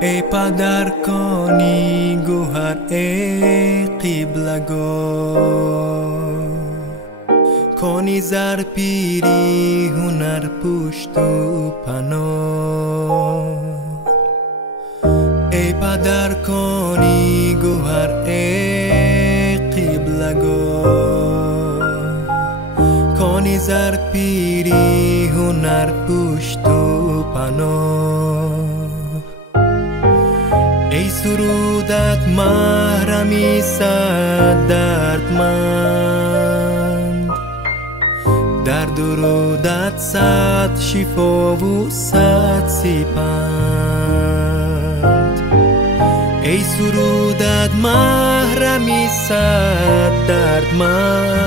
ای پدر کانی گوهر ای قبلگاه، کانی زر پیری هنر پشت و پناه. ای پدر کانی گوهر ای قبلگاه، کانی زر پیری هنر پشت و پناه. ای سرودت محرمی صد دردمند، در درودت صد شفا و صد سپند. ای سرودت محرمی صد دردمند،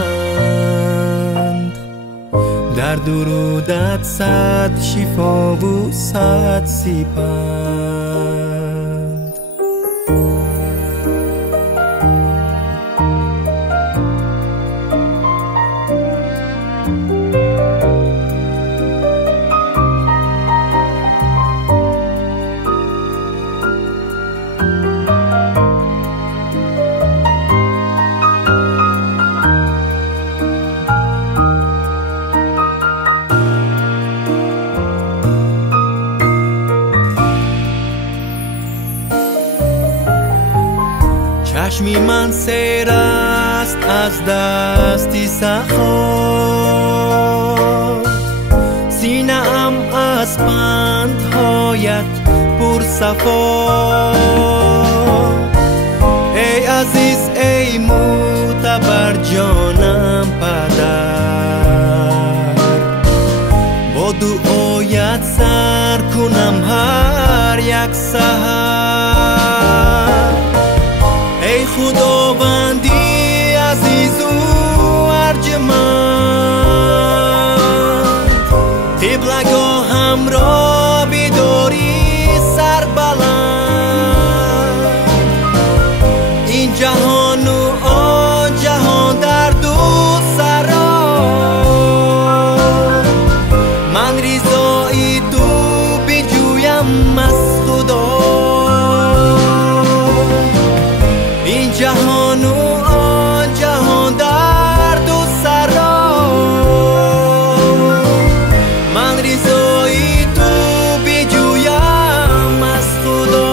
در درودت صد شفا و صد سپند. چشمی من سیر است از دستی سخا، سینه ام از پندهایت پر صفا. ای عزیز ای معتبر جانم پدر، با دعایت سر کنم هر یک سحر. ای خداوندی عزیز و ارجمند، قبلگاهم را بداری سربلند. این جهان و آن جهان درد و سرا، من رضای تو بجویم از خدا. این جهان و آن جهان درد و سرا، من رضای تو بجویم از خدا.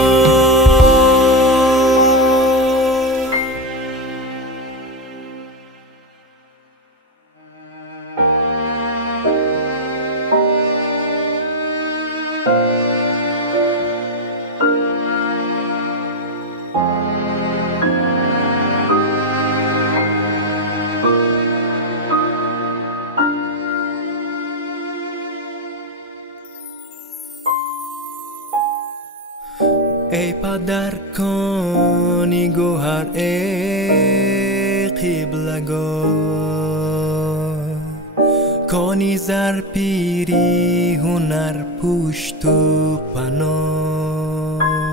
ای پدر کانی گوهر ای قبلگاه، کانی زر پیری هنر پشت و پناه.